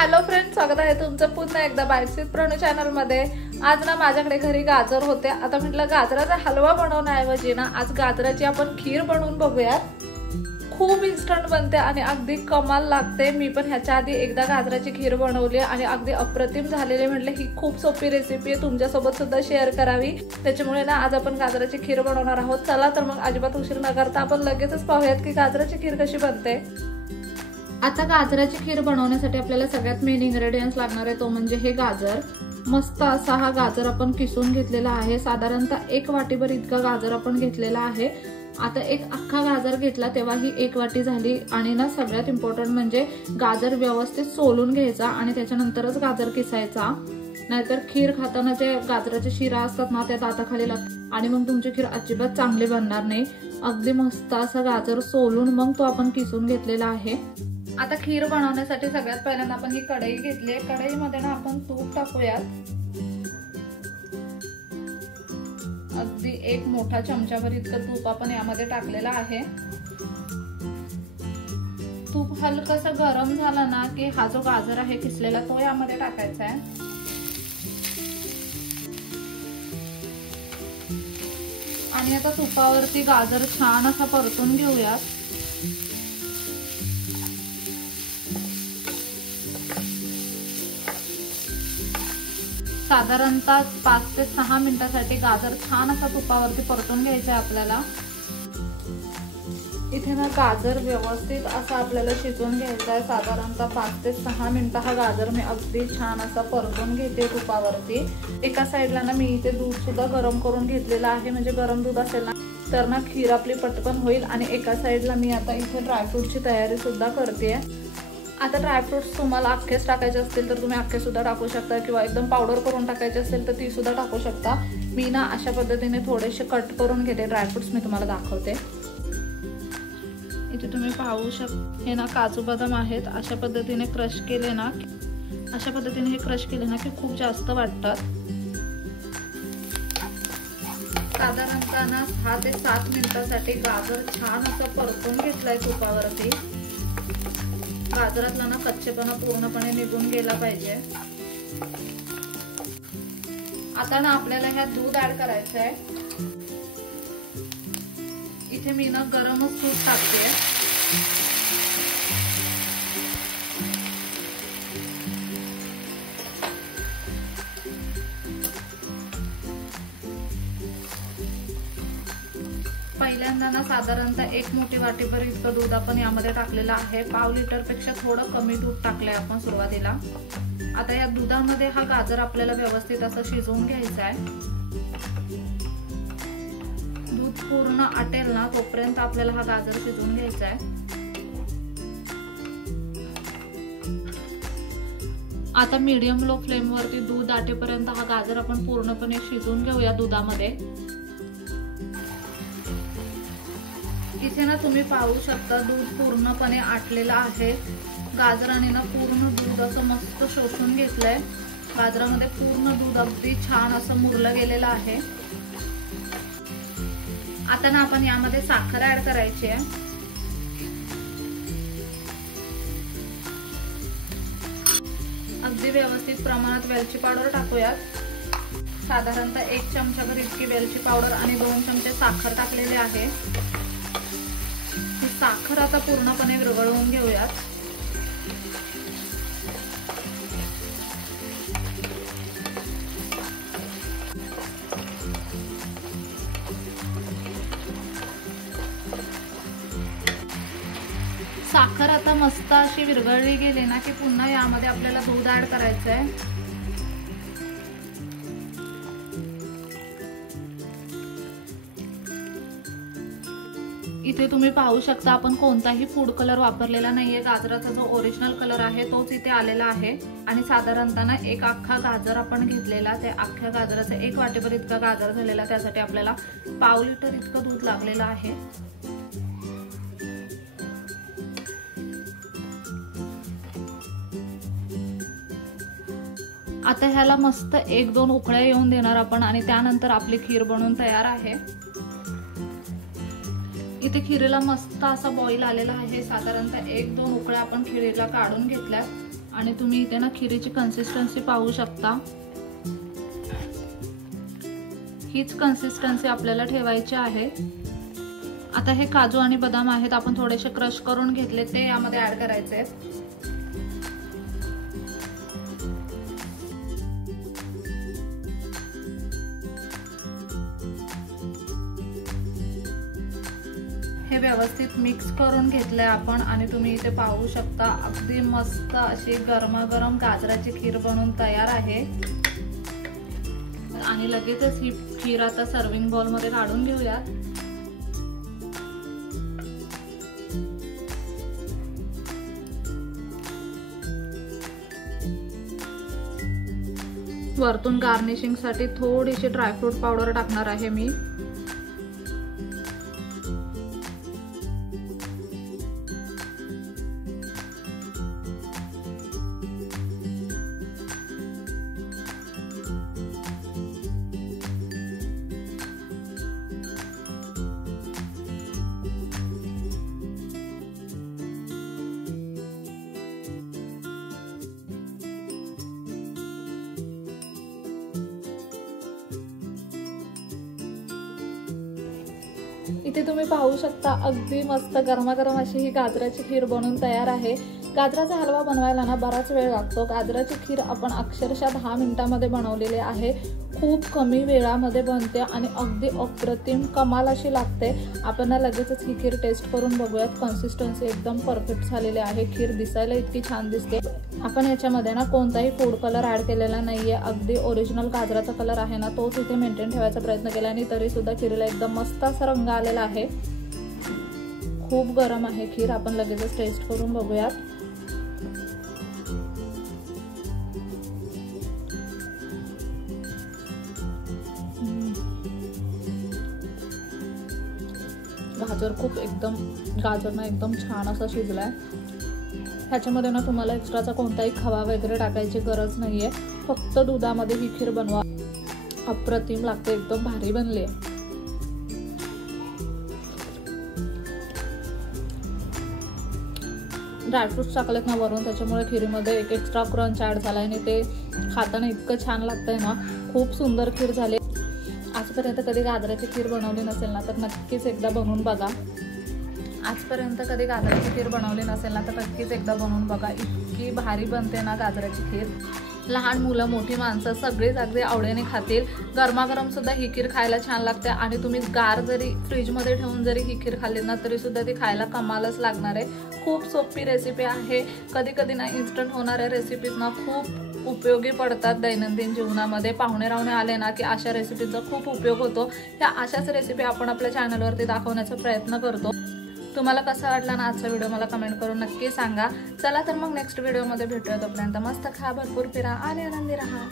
Hello friends, स्वागत आहे तुमचं पुन्हा एकदा बाईट्स विथ प्रणू चॅनल मध्ये। आज ना माझ्याकडे घरी गाजर होते। आता म्हटलं गाजराचा हलवा बनवण्याऐवजी ना आज गाजराची आपण खीर बनवून बघूयात। खूप इन्स्टंट बनते आणि अगदी कमाल लागते। मी पण ह्याच्या आधी एकदा गाजराची खीर बनवली आणि अगदी अप्रतिम झालेली। म्हटलं ही खूप सोपी रेसिपी आहे, तुमच्यासोबत सुद्धा शेअर करावी। त्याच्यामुळे ना आज आपण गाजराची खीर बनवणार आहोत। चला तर मग अजिबात उशीर न करता आपण लगेचच पाहूयात की गाजराची खीर कशी बनते। आता गाजराची खीर बनवण्यासाठी आपल्याला सगळ्यात मेन इंग्रेडिएंट्स लागणार आहे तो म्हणजे हे गाजर। मस्त असा हा गाजर आपण किसून घेतलेला आहे। साधारणतः 1 वाटीभर इतका गाजर आपण घेतलेला आहे। आता एक अख्खा गाजर घेतला तेव्हा ही 1 वाटी झाली। आणि ना सगळ्यात इम्पॉर्टंट म्हणजे गाजर व्यवस्थित सोलून घ्यायचा आणि त्याच्यानंतरच गाजर किसायचा, नाहीतर खीर खाताना जे गाजराच्या शिरा असतात ना त्या दाताखाली लागतात आणि मग तुमची खीर अजिबात चांगली बनणार नाही। अगदी मस्त असा गाजर सोलून मग तो आपण किसून घेतलेला आहे। आता खीर बनवण्यासाठी सगळ्यात पहिल्यांदा आपण ही कढई घेतली आहे। कढईमध्ये ना आपण तूप टाकूयात। अगदी 1 मोठा चमचाभर इतकं तूप आपण यामध्ये टाकलेलं आहे। तूप हलकसं गरम झालं ना की हा जो गाजर आहे किसलेला तो यामध्ये टाकायचा आहे। आणि आता तुपावरती गाजर छान असा परतून घेऊयात। साधारणतः 5 ते 6 मिनिटांसाठी गाजर छान असा तुपावरती परतून घ्यायचा आहे आपल्याला। इथे ना गाजर व्यवस्थित असा आपल्याला शिजवून घ्यायचा आहे। साधारणतः 5 ते 6 मिनिटं हा गाजर मी अगदी छान असा परतून घेते तुपावरती। एका साईडला ना मी इथे दूध सुद्धा गरम करून घेतलेला आहे, म्हणजे गरम दूध असेल ना तर ना खीर आपली पटकन होईल। आणि एका साईडला मी आता इथे ड्रायफ्रूटची तयारी सुद्धा करते। आता ड्रायफ्रुट्स तुम्हाला अख्खेच टाकायचे असतील तर तुम्ही अख्खे सुद्धा टाकू शकता, किंवा एकदम पावडर करून टाकायचे असेल तर ती सुद्धा टाकू शकता। मी ना अशा पद्धतीने थोडेसे कट करून घेते ड्रायफ्रुट्स, मी तुम्हाला दाखवते। इथे तुम्ही पाहू शकता हे ना काजू बदाम आहेत। अशा पद्धतीने क्रश केले ना, अशा पद्धतीने हे क्रश केले ना की खूप जास्त वाटतात। साधारणतः ना 6 ते 7 मिनिटांसाठी गाजर छान असं परतून घेतलाय तुपावरती। गाजरातला ना कच्चेपणा पूर्णपणे निघून गेला पाहिजे। आता ना आपल्याला ह्यात दूध ऍड करायचं आहे। इथे मी ना गरमच दूध टाकते। पहिल्यांदा ना साधारणतः 1 मोठी वाटीभर इतकं दूध आपण यामध्ये टाकलेलं आहे। पाव लिटर पेक्षा थोडं कमी दूध टाकलंय आपण सुरुवातीला। आता या दुधामध्ये हा गाजर आपल्याला व्यवस्थित असं शिजवून घ्यायचा आहे। दूध पूर्ण आटेल ना तोपर्यंत आपल्याला हा गाजर शिजवून घ्यायचा आहे। आता मीडियम लो फ्लेम वरती दूध आटेपर्यंत हा गाजर आपण पूर्णपणे शिजवून घेऊया दुधामध्ये। इथे ना तुम्ही पाहू शकता दूध पूर्णपणे आटलेलं आहे। गाजराने ना पूर्ण दूध असं मस्त शोषून घेतलंय। गाजरामध्ये पूर्ण दूध अगदी छान असं मुरलं गेलेलं आहे। आता ना आपण यामध्ये साखर ऍड करायची आहे। अगदी व्यवस्थित प्रमाणात वेलची पावडर टाकूयात। साधारणतः 1 चमचाभर इतकी वेलची पावडर आणि 2 चमचे साखर टाकलेले आहे। साखर आता पूर्णपणे विरघळवून घेऊयात। साखर आता मस्त अशी विरघळली गेली ना की पुन्हा यामध्ये आपल्याला दूध ऍड करायचं आहे। इथे तुम्ही पाहू शकता आपण कोणताही फूड कलर वापरलेला नाहीये। गाजराचा जो ओरिजिनल कलर आहे तोच इथे आलेला आहे। आणि साधारणतः 1 अख्खा गाजर आपण घेतलेला, त्या अख्ख्या गाजराचा 1 वाटीभर इतका गाजर झालेला, त्यासाठी आपल्याला पाव लिटर इतकं दूध लागलेलं आहे। आता ह्याला मस्त 1-2 उकळ्या येऊन देणार आपण आणि त्यानंतर आपली खीर बनवून तयार आहे। इथे खिरीला मस्त असा बॉईल आलेला आहे। साधारणतः 1-2 उकळ्या आपण खिरीला काढून घेतल्या आणि तुम्ही इथे ना खिरीची कन्सिस्टन्सी पाहू शकता। हीच कन्सिस्टन्सी आपल्याला ठेवायची आहे। आता हे काजू आणि बदाम आहेत, आपण थोडेसे क्रश करून घेतले, ते यामध्ये ऍड करायचे। हे व्यवस्थित मिक्स करून घेतलंय आपण आणि तुम्ही इथे पाहू शकता अगदी मस्त अशी गरमागरम गाजराची खीर बनवून तयार आहे। आणि लगेचच ही खीर आता सर्विंग बाउल मध्ये काढून घेऊयात। वरतून गार्निशिंग साठी थोडीशी ड्रायफ्रूट पावडर टाकणार आहे मी। इथे तुम्ही पाहू शकता अगदी मस्त गरमागरम अशी ही गाजराची खीर बनवून तयार आहे। गाजराचा हलवा बनवायला ना बराच वेळ लागतो। गाजराची खीर आपण अक्षरशः 10 मिनिटांमध्ये बनवलेली आहे। खूप कमी वेळामध्ये बनते आणि अगदी अप्रतिम कमाल अशी लागते। आपण ना लगेचच ही खीर टेस्ट करून बघूयात। कन्सिस्टन्सी एकदम परफेक्ट झालेली आहे। खीर दिसायला इतकी छान दिसते। आपण याच्यामध्ये ना कोणताही फूड कलर ऍड केलेला नाहीये, अगदी ओरिजिनल गाजराचा कलर आहे ना तोच इथे मेंटेन ठेवायचा प्रयत्न केला आणि तरी सुद्धा खीरीला एकदम मस्त असा रंग आलेला आहे। खूप गरम आहे खीर, आपण लगेचच टेस्ट करून बघूयात। गाजर ना एकदम छान असा शिजलाय। ह्याच्यामध्ये ना तुम्हाला एक्स्ट्राचा कोणताही खवा वगैरे टाकायची गरज नाहीये, फक्त दुधामध्ये ही खीर बनवा। अप्रतिम लागते, एकदम भारी बनली आहे। ड्रायफ्रुट्स टाकलेत ना वरून, त्याच्यामुळे खीरीमध्ये एक एक्स्ट्रा क्रंच ऍड झालाय आणि ते खाताना इतकं छान लागतंय ना। खूप सुंदर खीर झाली। आजपर्यंत कधी गाजराची खीर बनवली नसेल ना तर नक्कीच एकदा बनवून बघा। आजपर्यंत कधी गाजराची खीर बनवली नसेल ना तर नक्कीच एकदा बनवून बघा। इतकी भारी बनते ना गाजराची खीर। लहान मुलं मोठी माणसं सगळेच अगदी आवडीने खातील। गरमागरम सुद्धा ही खीर खायला छान लागते आणि तुम्ही गार जरी फ्रीजमध्ये ठेवून जरी ही खीर खाल्ली ना तरी सुद्धा ती खायला कमालच लागणार आहे। खूप सोपी रेसिपी आहे। कधी कधी ना इन्स्टंट होणाऱ्या रेसिपीज ना खूप उपयोगी पडतात दैनंदिन जीवनामध्ये। पाहुणे रावणे आले ना की अशा रेसिपीचा खूप उपयोग होतो। ह्या अशाच रेसिपी आपण आपल्या चॅनलवरती दाखवण्याचा प्रयत्न करतो। तुम्हाला कसा वाटला ना आजचा व्हिडिओ मला कमेंट करून नक्की सांगा। चला तर मग नेक्स्ट व्हिडिओमध्ये भेटूया। तोपर्यंत मस्त खा, भरपूर फिरा आणि आनंदी राहा।